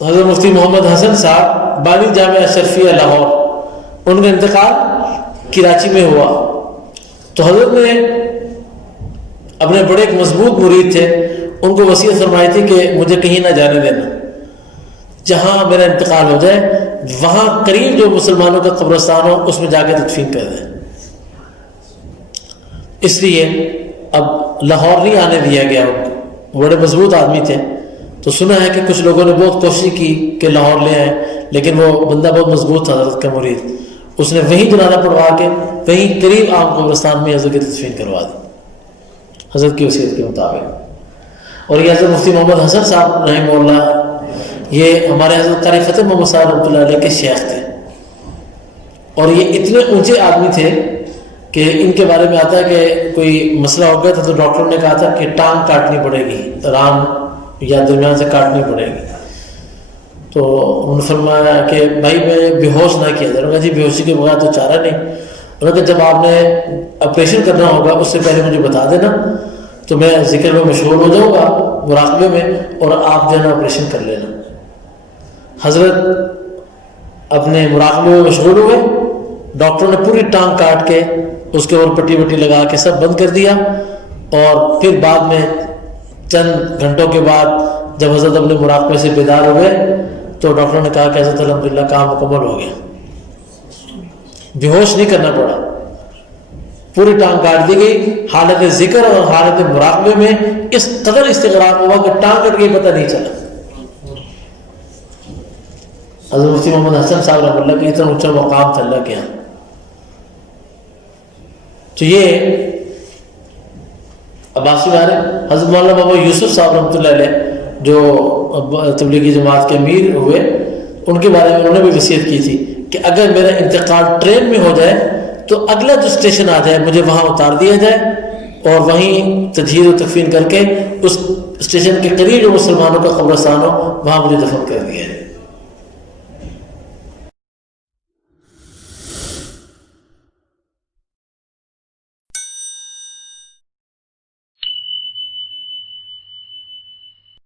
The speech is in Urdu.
تو حضرت مفتی محمد حسن صاحب بانی جامعہ اشرفیہ لاہور، ان کا انتقال کراچی میں ہوا. تو حضرت نے اپنے بڑے ایک مضبوط مرید تھے، ان کو وصیت فرمائی تھی کہ مجھے کہیں نہ جانے دینا، جہاں میرا انتقال ہو جائے وہاں قریب جو مسلمانوں کا قبرستان ہو اس میں جا کے تدفین کر دیں. اس لیے اب لاہور نہیں آنے دیا گیا ان کو، بڑے مضبوط آدمی تھے. تو سنا ہے کہ کچھ لوگوں نے بہت کوشش کی کہ لاہور لے آئیں، لیکن وہ بندہ بہت مضبوط تھا حضرت کا مرید، اس نے وہیں جنازہ پڑھوا کے وہیں قریب عام قبرستان میں حضرت کی تدفین کروا دی حضرت کی وصیت کے مطابق. اور یہ حضرت مفتی محمد حسن صاحب رحمہ اللہ، یہ ہمارے حضرت قاری فتح محمد صاحب رحمۃ اللہ علیہ کے شیخ تھے، اور یہ اتنے اونچے آدمی تھے کہ ان کے بارے میں آتا ہے کہ کوئی مسئلہ ہو گیا تھا تو ڈاکٹر نے کہا تھا کہ ٹانگ کاٹنی پڑے گی، ران یا درمیان سے کاٹنی پڑے گی. تو انہوں نے فرمایا کہ بھائی میں بے ہوش نہ کیا جائے. جی بے ہوشی کے بغیر تو چارہ نہیں. انہوں نے کہا جب آپ نے آپریشن کرنا ہوگا اس سے پہلے مجھے بتا دینا تو میں ذکر میں مشغول ہو جاؤں گا، مراقبے میں، اور آپ جو ہے نا آپریشن کر لینا. حضرت اپنے مراقبے میں مشغول ہوئے، ڈاکٹر نے پوری ٹانگ کاٹ کے اس کے اوپر پٹی وٹی لگا کے سب بند کر دیا. اور پھر بعد میں چند گھنٹوں کے بعد جب حضرت اپنے مراقبے سے بیدار ہوئے تو ڈاکٹر نے کہا کہ حضرت الحمدللہ کام مکمل ہو گیا، بے ہوش نہیں کرنا پڑا، پوری ٹانگ کاٹ دی گئی. حالت ذکر اور حالت مراقبے میں اس قدر استغراق ہوا کہ ٹانگ کٹ گئی پتہ نہیں چلا. حضرت مفتی محمد حسن صاحب رحمۃ اللہ کے اتنا اونچا مقام تھا اللہ کے یہاں. تو یہ عباسی والے حضرت مولانا بابا یوسف صاحب رحمۃ اللہ علیہ جو تبلیغی جماعت کے امیر ہوئے، ان کے بارے میں انہوں نے بھی وصیت کی تھی کہ اگر میرا انتقال ٹرین میں ہو جائے تو اگلا جو اسٹیشن آ جائے مجھے وہاں اتار دیا جائے اور وہیں تجہیز و تکفین کر کے اس اسٹیشن کے قریب جو مسلمانوں کا قبرستان ہو وہاں مجھے دفن کر دیا جائے.